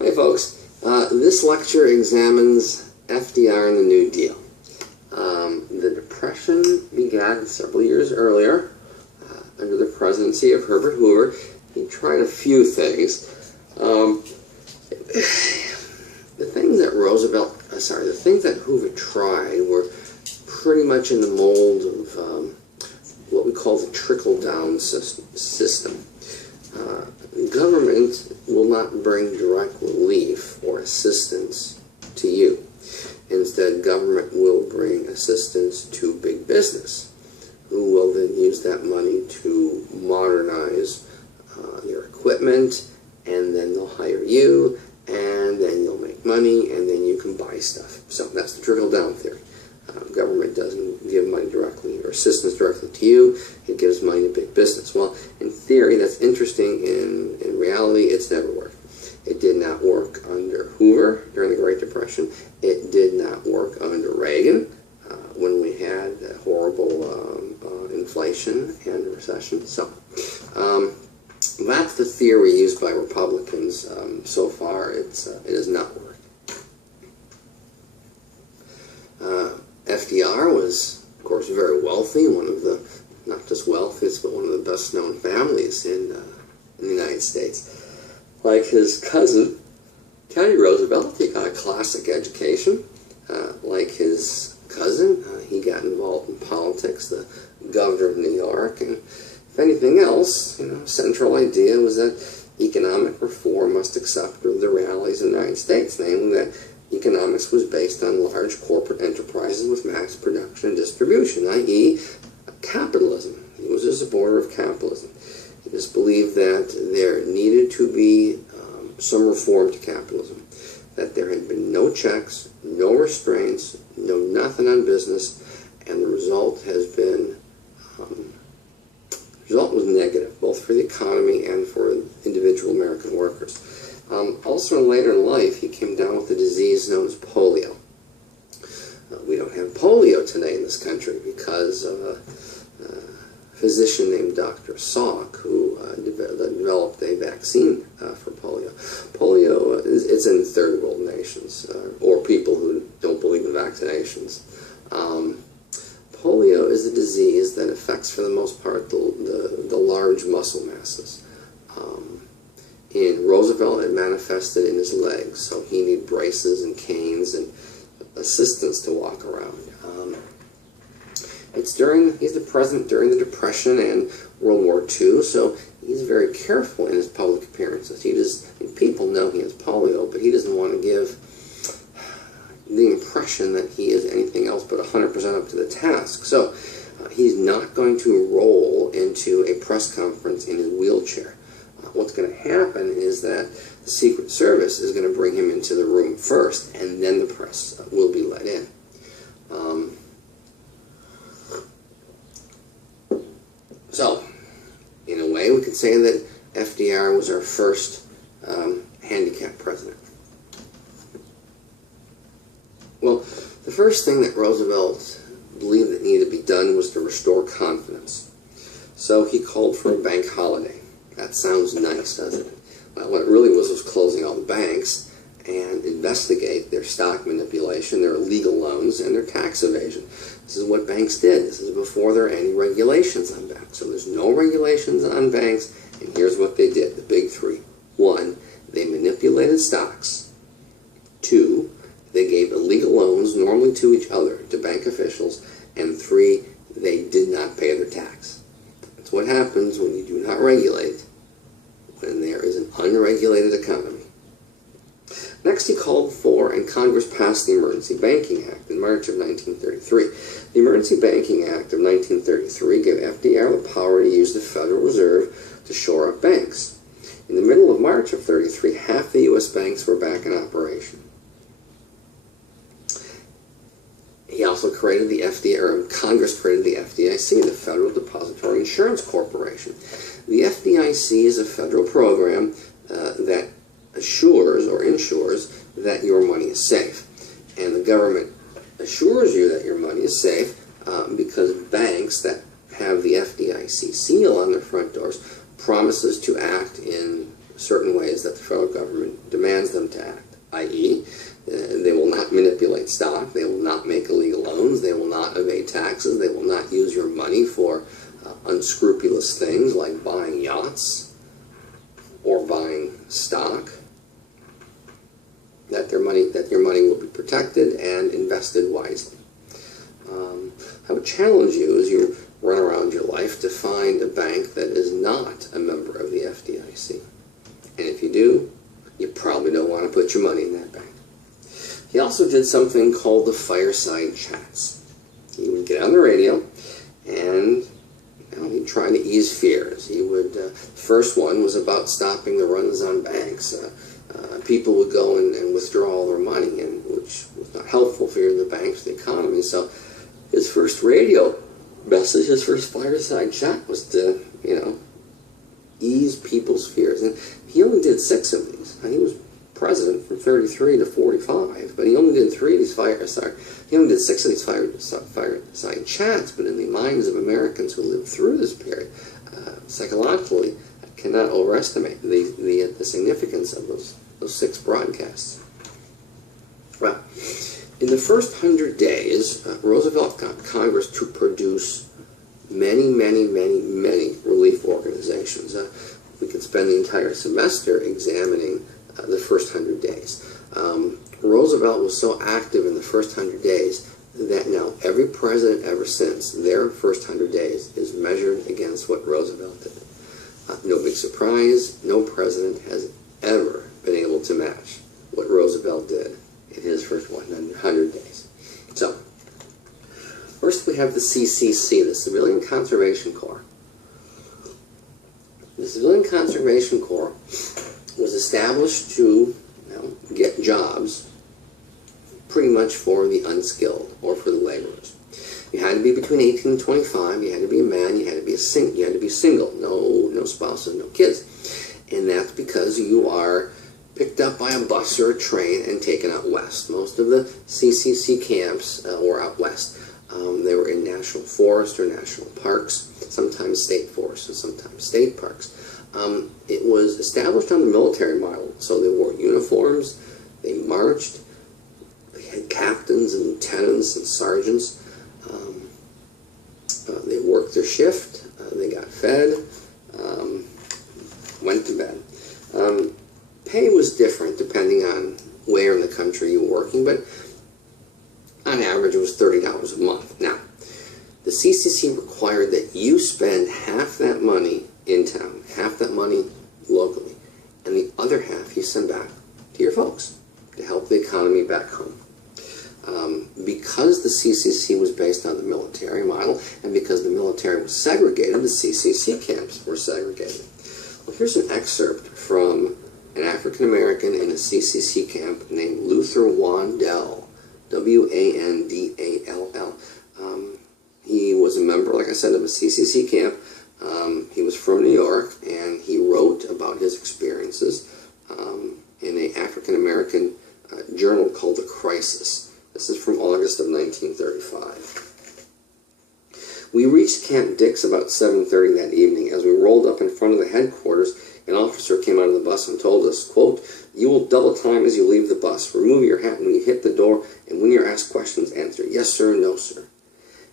Hey folks, this lecture examines FDR and the New Deal. The Depression began several years earlier under the presidency of Herbert Hoover. He tried a few things. The things that Hoover tried were pretty much in the mold of what we call the trickle-down system. Government will not bring direct relief or assistance to you. Instead, government will bring assistance to big business, who will then use that money to modernize your equipment, and then they'll hire you, and then you'll make money, and then you can buy stuff. So that's the trickle-down theory. Government doesn't give money directly or assistance directly to you. It gives money to big business. Well, in theory, that's interesting. In reality, it's never worked. It did not work under Hoover during the Great Depression. It did not work under Reagan when we had horrible inflation and a recession. So that's the theory used by Republicans. So far, it has not worked. FDR was, of course, very wealthy, one of the, not just wealthiest, but one of the best-known families in the United States. Like his cousin, Teddy Roosevelt, he got a classic education. Like his cousin, he got involved in politics, the governor of New York, and if anything else, central idea was that economic reform must accept the realities of the United States, namely that economics was based on large corporate enterprises with mass production and distribution, i.e. capitalism. He was a supporter of capitalism. He just believed that there needed to be some reform to capitalism, that there had been no checks, no restraints, no nothing on business, and the result has been, the result was negative, both for the economy and for individual American workers. Also, later in life, he came down with a disease known as polio. We don't have polio today in this country because of a physician named Dr. Salk who developed a vaccine for polio. Polio is in third world nations or people who don't believe in vaccinations. Polio is a disease that affects, for the most part, the large muscle masses. In Roosevelt, it manifested in his legs, so he needed braces and canes and assistance to walk around. He's the president during the Depression and World War II, so he's very careful in his public appearances. People know he has polio, but he doesn't want to give the impression that he is anything else but 100% up to the task. So he's not going to roll into a press conference in his wheelchair. What's going to happen is that the Secret Service is going to bring him into the room first, and then the press will be let in. So, in a way, we could say that FDR was our first handicapped president. Well, the first thing that Roosevelt believed that needed to be done was to restore confidence. So he called for a bank holiday. That sounds nice, doesn't it? Well, what it really was closing all the banks and investigate their stock manipulation, their illegal loans, and their tax evasion. This is what banks did. This is before there are any regulations on banks. So there's no regulations on banks, and here's what they did, the big three. 1, they manipulated stocks. 2, they gave illegal loans, normally to each other, to bank officials. And 3, they did not pay their tax. That's what happens when you do not regulate, when there is an unregulated economy. Next, he called for, and Congress passed the Emergency Banking Act in March of 1933. The Emergency Banking Act of 1933 gave FDR the power to use the Federal Reserve to shore up banks. In the middle of March of 1933, half the U.S. banks were back in operation. He also created the FDR, Congress created the FDIC, the Federal Depository Insurance Corporation. The FDIC is a federal program that assures or ensures that your money is safe. And the government assures you that your money is safe because banks that have the FDIC seal on their front doors promises to act in certain ways that the federal government demands them to act, i.e., they will not manipulate stock, they will not make illegal loans, they will not evade taxes, they will not use your money for unscrupulous things like buying yachts or buying stock. That your money will be protected and invested wisely. I would challenge you as you run around your life to find a bank that is not a member of the FDIC. And if you do, you probably don't want to put your money in that bank. He also did something called the fireside chats. He would get on the radio and he'd try to ease fears. He would, first one was about stopping the runs on banks. People would go and withdraw all their money, and which was not helpful for the banks, the economy. So his first radio message, his first fireside chat was to, ease people's fears. And he only did 6 of these. And he was president from 33 to 45, but he only did 6 of these fireside chats. But in the minds of Americans who lived through this period, psychologically, I cannot overestimate the significance of those 6 broadcasts. Well, in the first 100 days, Roosevelt got Congress to produce many relief organizations. We could spend the entire semester examining the first 100 days. Roosevelt was so active in the first 100 days that now every president ever since, their first 100 days is measured against what Roosevelt did. No big surprise, no president has ever been able to match what Roosevelt did in his first 100 days. So, first we have the CCC, the Civilian Conservation Corps. The Civilian Conservation Corps was established to get jobs pretty much for the unskilled or for the laborers. You had to be between 18 and 25, you had to be a man, you had to be single, no spouses, no kids. And that's because you are picked up by a bus or a train and taken out west. Most of the CCC camps were out west. They were in national forests or national parks, sometimes state forests and sometimes state parks. It was established on the military model, so they wore uniforms, they marched, they had captains and lieutenants and sergeants. They worked their shift, they got fed, went to bed. Pay was different depending on where in the country you were working, but on average it was $30 a month. Now, the CCC required that you spend half that money in town, half that money locally, and the other half you send back to your folks to help the economy back home. Because the CCC was based on the military model, and because the military was segregated, the CCC camps were segregated. Well, here's an excerpt from an African-American in a CCC camp named Luther Wandell, W-A-N-D-A-L-L. He was a member, like I said, of a CCC camp. He was from New York, and he wrote about his experiences in an African-American journal called The Crisis. This is from August of 1935. We reached Camp Dix about 7:30 that evening. As we rolled up in front of the headquarters, an officer came out of the bus and told us, quote, "You will double time as you leave the bus. Remove your hat when you hit the door, and when you're asked questions, answer yes sir, no sir."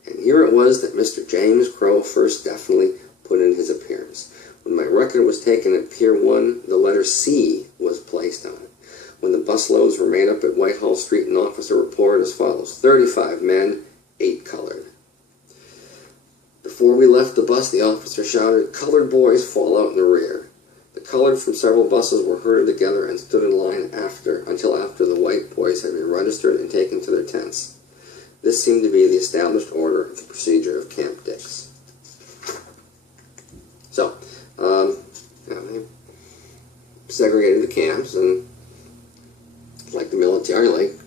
And here it was that Mr. James Crow first definitely put in his appearance. When my record was taken at Pier 1, the letter C was placed on it. When the busloads were made up at Whitehall Street, an officer reported as follows: 35 men, 8 colored. Before we left the bus, the officer shouted, "Colored boys, fall out in the rear." The colored from several buses were herded together and stood in line until after the white boys had been registered and taken to their tents. This seemed to be the established order of the procedure of Camp Dix. So, they segregated the camps, and like the military, like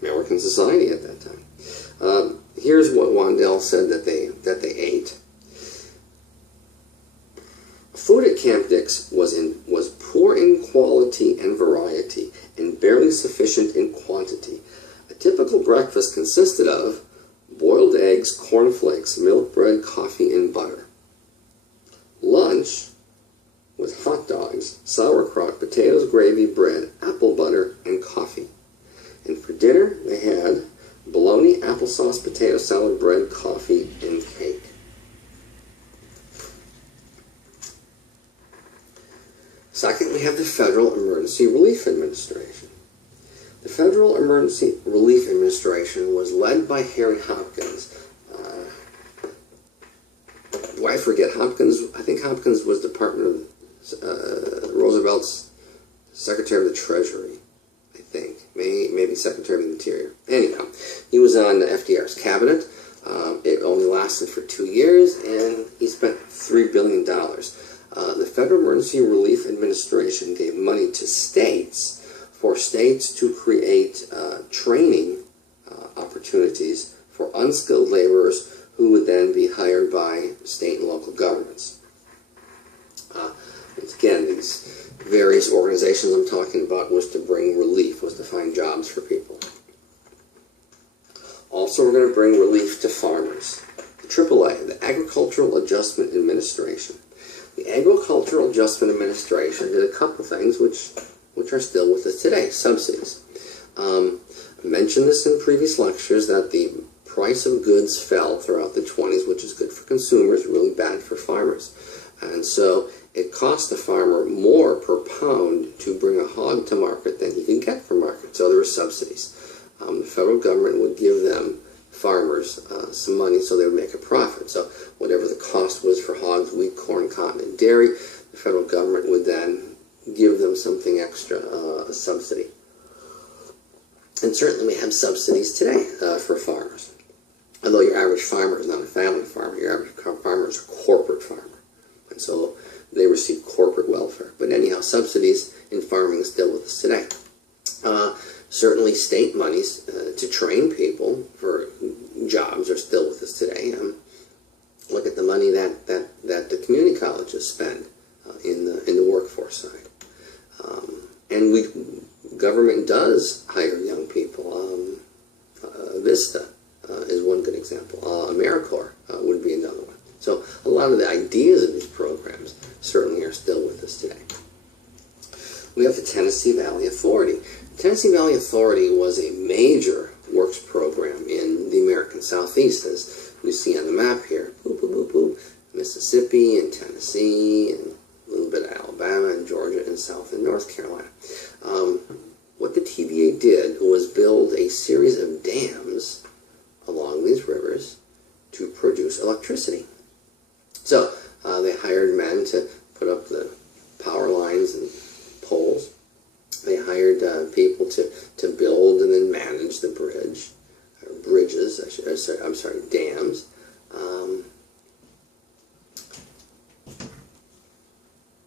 American society at that time. Here's what Wandell said that they ate. Food at Camp Dix was poor in quality and variety, and barely sufficient in quantity. A typical breakfast consisted of boiled eggs, cornflakes, milk bread, coffee, and butter. Lunch was hot dogs, sauerkraut, potatoes, gravy, bread, apple butter, and coffee. And for dinner, they had bologna, applesauce, potato salad, bread, coffee, and cake. Second, we have the Federal Emergency Relief Administration. The Federal Emergency Relief Administration was led by Harry Hopkins. I forget Hopkins. I think Hopkins was Department of Roosevelt's Secretary of the Treasury. I think maybe Secretary of the Interior. Anyhow, he was on FDR's cabinet. It only lasted for 2 years, and he spent $3 billion. The Federal Emergency Relief Administration gave money to states for states to create training opportunities for unskilled laborers who would then be hired by state and local governments. Once again, these various organizations I'm talking about was to bring relief, was to find jobs for people. Also, we're going to bring relief to farmers. The AAA, the Agricultural Adjustment Administration. The Agricultural Adjustment Administration did a couple things which are still with us today, subsidies. I mentioned this in previous lectures that the price of goods fell throughout the 20s, which is good for consumers, really bad for farmers. And so it cost the farmer more per pound to bring a hog to market than he could get from market. So there were subsidies. The federal government would give them, farmers, some money so they would make a profit. So whatever the cost was for hogs, wheat, corn, cotton, and dairy, the federal government would then give them something extra, a subsidy. And certainly we have subsidies today for farmers. Although your average farmer is not a family farmer, your average farmer is a corporate farmer. And so they receive corporate welfare. But anyhow, subsidies in farming is still with us today. Certainly state monies to train people for jobs are still with us today. Look at the money that the community colleges spend in the workforce side. And government does hire young people. Vista is one good example. AmeriCorps would be another one. So a lot of the ideas of these programs certainly are still with us today. We have the Tennessee Valley Authority. The Tennessee Valley Authority was a major works program in the American Southeast, as you see on the map here. Boop, boop, boop, boop. Mississippi and Tennessee and a little bit of Alabama and Georgia and South and North Carolina. What the TVA did was build a series of dams along these rivers to produce electricity. So they hired men to put up the power lines and poles. They hired people to build and then manage the bridges, dams.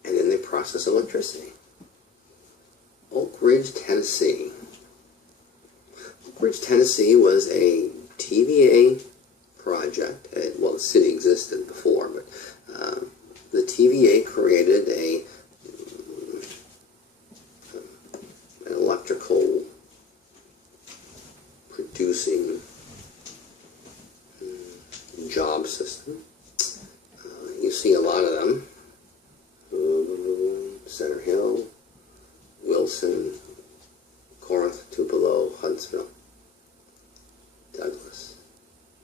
And then they process electricity. Oak Ridge, Tennessee. Oak Ridge, Tennessee was a TVA project. Well, the city existed before, but the TVA created an electrical producing job system. You see a lot of them. Center Hill, Wilson, Corinth, Tupelo, Huntsville, Douglas,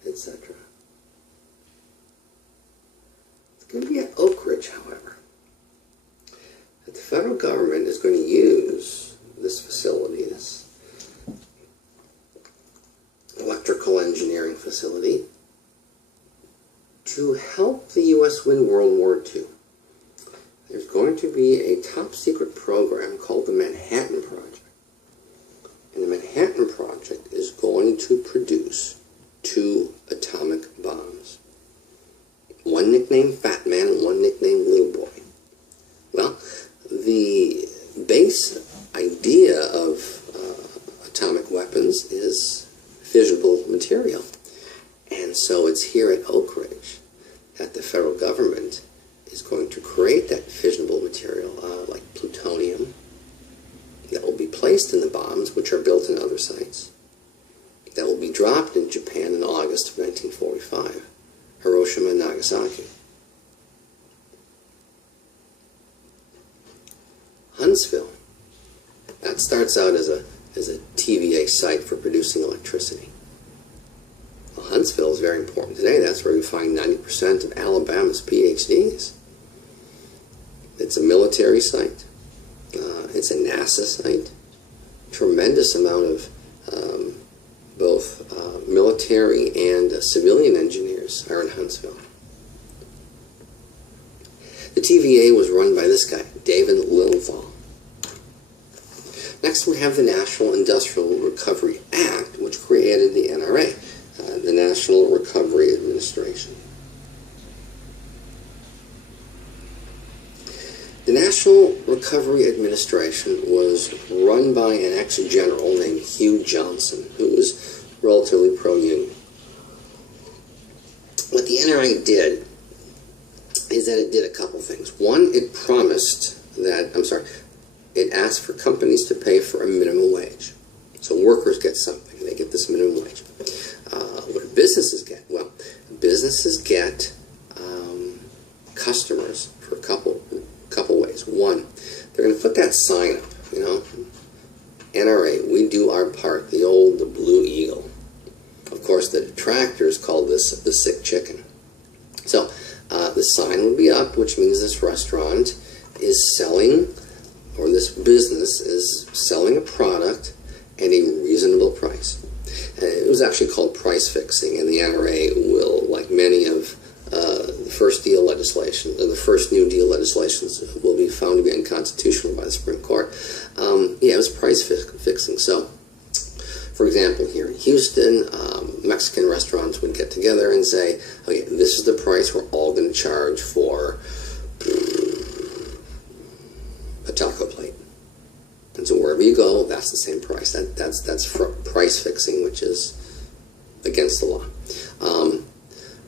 etc. It's going to be at Oak Ridge, however, that the federal government is going to use this facility, this electrical engineering facility, to help the U.S. win World War II. There's going to be a top-secret program called the Manhattan Project. And the Manhattan Project is going to produce 2 atomic bombs. One nicknamed Fat Man and one nicknamed Little Boy. Well, the base idea of atomic weapons is fissionable material. And so it's here at Oak Ridge that the federal government is going to create that fissionable material, like plutonium, that will be placed in the bombs, which are built in other sites, that will be dropped in Japan in August of 1945, Hiroshima and Nagasaki. Huntsville. That starts out as a TVA site for producing electricity. Well, Huntsville is very important today. That's where we find 90% of Alabama's PhDs. It's a military site. It's a NASA site. Tremendous amount of both military and civilian engineers are in Huntsville. The TVA was run by this guy, David Lilithal. Next, we have the National Industrial Recovery Act, which created the NRA, the National Recovery Administration. The National Recovery Administration was run by an ex-general named Hugh Johnson, who was relatively pro-union. What the NRA did is that it did a couple things. One, it it asked for companies to pay for a minimum wage. So workers get something. They get this minimum wage. What do businesses get? Well, businesses get customers for a couple ways. One, they're going to put that sign up, NRA, we do our part, the Blue Eagle. Of course, the detractors call this the sick chicken. So, the sign would be up, which means this restaurant is selling, or this business is selling a product at a reasonable price. It was actually called price fixing, and the NRA will, like many of the first deal legislation, or the first New Deal legislations, will be found to be unconstitutional by the Supreme Court. It was price fixing. So, for example, here in Houston, Mexican restaurants would get together and say, okay, this is the price we're all going to charge for a taco plate. And so wherever you go, that's the same price. That's price fixing, which is against the law.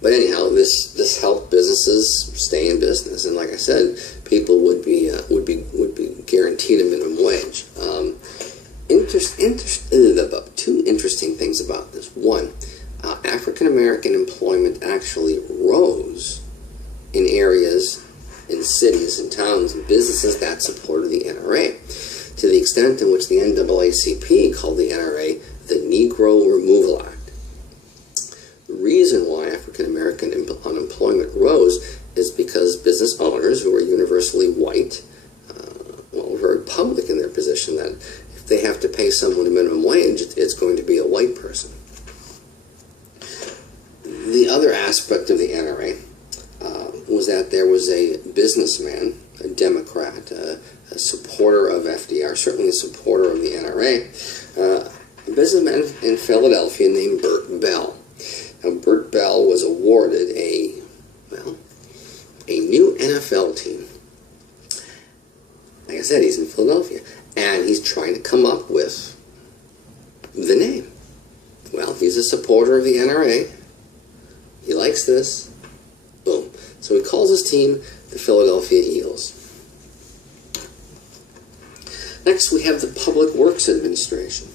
But anyhow, this helped businesses stay in business, and like I said, people would be guaranteed a minimum wage. Two interesting things about this. One, African American employment actually rose in areas, in cities and towns and businesses that supported the NRA, to the extent in which the NAACP called the NRA the Negro Removal Act. The reason why African American unemployment rose is because business owners, who are universally white, were very public in their position that if they have to pay someone a minimum wage, it's going to be a white person. The other aspect of the NRA was that there was a businessman, a Democrat, a supporter of FDR, certainly a supporter of the NRA, a businessman in Philadelphia named Bert Bell. Now, Bert Bell was awarded a new NFL team. Like I said, he's in Philadelphia, and he's trying to come up with the name. Well, he's a supporter of the NRA. He likes this. Boom. So he calls his team the Philadelphia Eagles. Next, we have the Public Works Administration.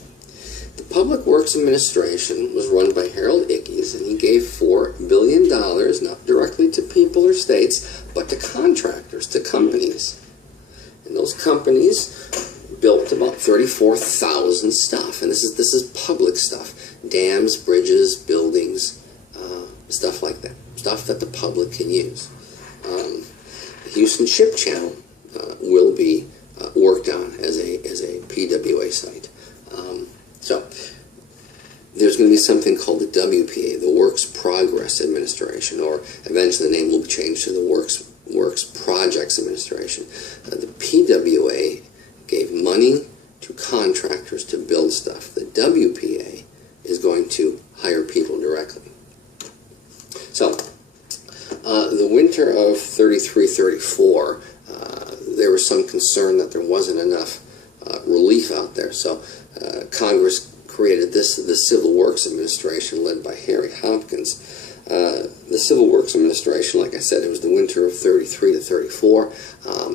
The Public Works Administration was run by Harold Ickes, and he gave $4 billion, not directly to people or states, but to contractors, to companies. And those companies built about 34,000 stuff, and this is public stuff. Dams, bridges, buildings, stuff like that. Stuff that the public can use. The Houston Ship Channel will be worked on as a PWA site. So there's going to be something called the WPA, the Works Progress Administration, or eventually the name will be changed to the Works Projects Administration. The PWA gave money to contractors to build stuff. The WPA is going to hire people directly. So, the winter of 33-34, there was some concern that there wasn't enough relief out there. So, Congress created the Civil Works Administration, led by Harry Hopkins. The Civil Works Administration, like I said, it was the winter of 33-34.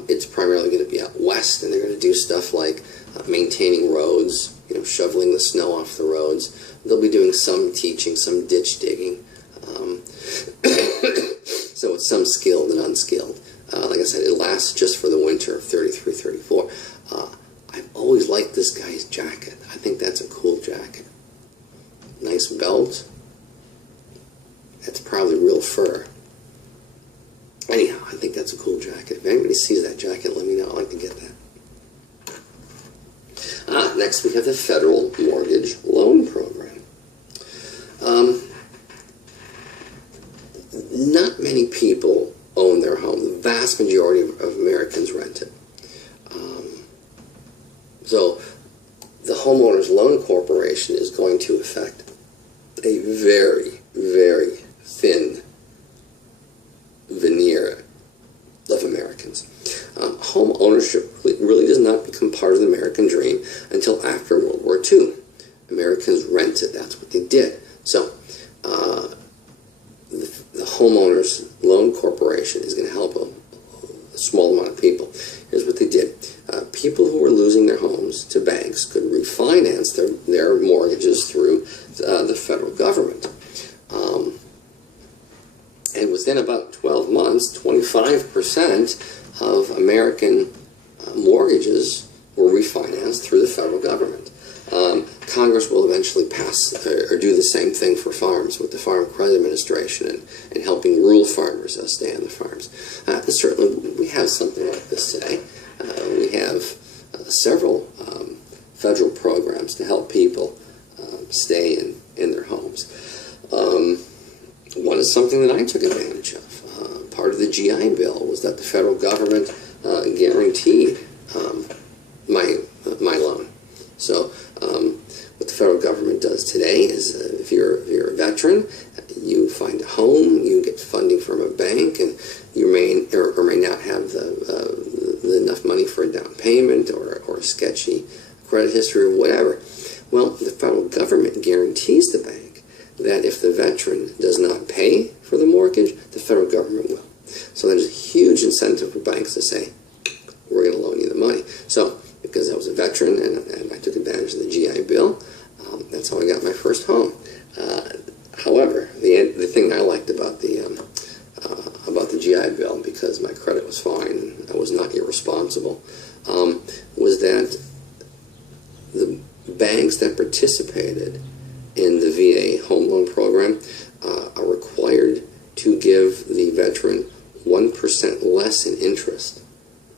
It's primarily going to be out west, and they're going to do stuff like maintaining roads, shoveling the snow off the roads. They'll be doing some teaching, some ditch digging. So it's some skilled and unskilled. Like I said, it lasts just for the winter of 33-34. always liked this guy's jacket. I think that's a cool jacket. Nice belt. That's probably real fur. Anyhow, I think that's a cool jacket. If anybody sees that jacket, let me know. I'd like to get that. Next we have the Federal Mortgage Loan Program. Not many people own their home. The vast majority of Americans rent it. So the Homeowners Loan Corporation is going to affect a very, very thin veneer of Americans. Home ownership really does not become part of the American dream until after World War II. Americans rented. That's what they did. So the Homeowners Loan Corporation is going to help a small amount of people. Here's what they did. People who were losing their homes to banks could refinance their mortgages through the federal government. And within about 12 months, 25% of American mortgages were refinanced through the federal government. Congress will eventually pass or do the same thing for farms with the Farm Credit Administration and helping rural farmers stay on the farms. And certainly we have something like this today. We have several federal programs to help people stay in their homes. One is something that I took advantage of. Part of the GI Bill was that the federal government guaranteed my loan. So what the federal government does today is if you're a veteran, you find a home, you get funding from a bank, and you may or may not have enough money for a down payment or a sketchy credit history or whatever. Well, the federal government guarantees the bank that if the veteran does not pay for the mortgage, the federal government will. So there's a huge incentive for banks to say, we're going to loan you the money. So because I was a veteran and I took advantage of the GI Bill, that's how I got my first home. However, the thing I liked about the GI Bill, because my credit was fine and I was not irresponsible, was that the banks that participated in the VA home loan program are required to give the veteran 1% less in interest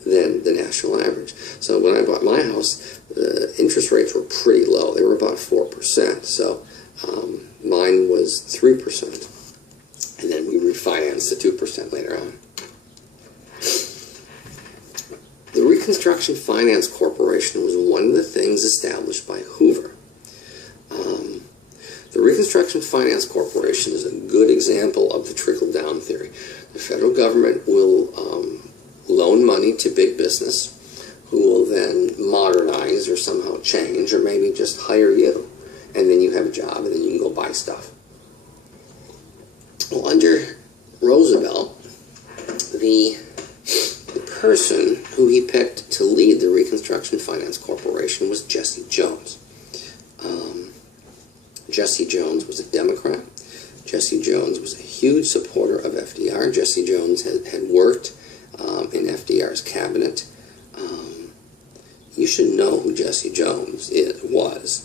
than the national average. So when I bought my house, the interest rates were pretty low. They were about 4%. So mine was 3%. And then we refinanced the 2% later on. The Reconstruction Finance Corporation was one of the things established by Hoover. The Reconstruction Finance Corporation is a good example of the trickle-down theory. The federal government will loan money to big business, who will then modernize or somehow change, or maybe just hire you, and then you have a job, and then you can go buy stuff. Well, under Roosevelt, the person who he picked to lead the Reconstruction Finance Corporation was Jesse Jones. Jesse Jones was a Democrat. Jesse Jones was a huge supporter of FDR. Jesse Jones had worked in FDR's cabinet. You should know who Jesse Jones was.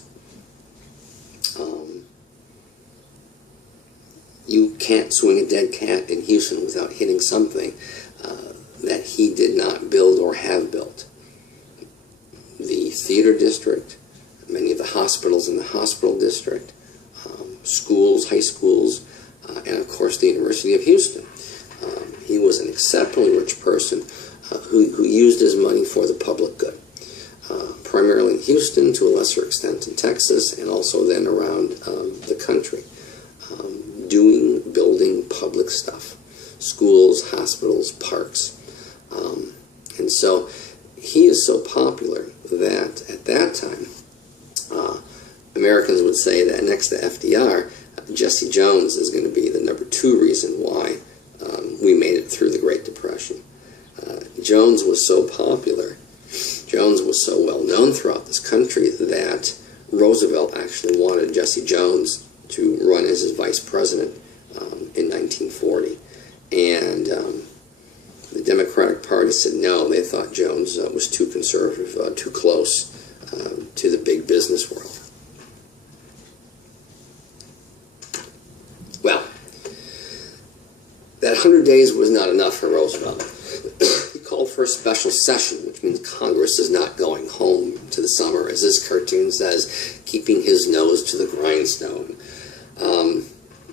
You can't swing a dead cat in Houston without hitting something that he did not build or have built. The theater district, many of the hospitals in the hospital district, schools, high schools, and of course the University of Houston. He was an exceptionally rich person who used his money for the public good, primarily in Houston, to a lesser extent in Texas, and also then around the country, building public stuff, schools, hospitals, parks. And so he is so popular that at that time, Americans would say that next to FDR, Jesse Jones is going to be the number 2 reason why we made it through the Great Depression. Jones was so popular, Jones was so well known throughout this country that Roosevelt actually wanted Jesse Jones to run as his vice president in 1940. And the Democratic Party said no. They thought Jones was too conservative, too close to the big business world. Well, that 100 days was not enough for Roosevelt. He called for a special session, which means Congress is not going home to the summer, as this cartoon says, keeping his nose to the grindstone.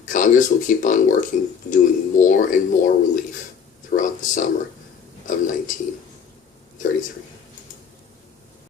Congress will keep on working, doing more and more relief throughout the summer of 1933.